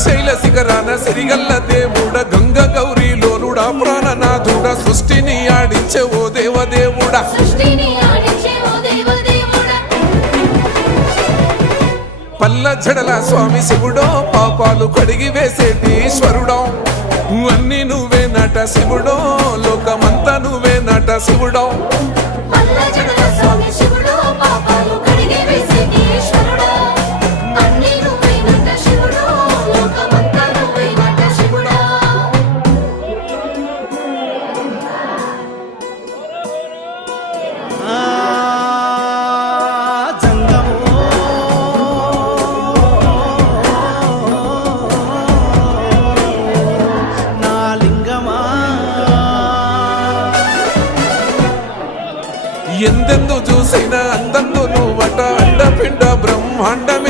శ్రీశైల శిఖరాన సిరిగల్ల దేవుడ గంగ గౌరీ లోలుడా ప్రాణనాథుడ సృష్టిని ఆడించే ఓ దేవదేవుడా పల్ల జడల స్వామి శివుడో పాపాలు కడిగి వేసేటి ఈశ్వరుడో అన్ని నువ్వే నట శివుడో లోకమంతా నువ్వే నట శివుడో ఎందెందు చూసిన అందందు నువ్వట అండపిండ బ్రహ్మాండమే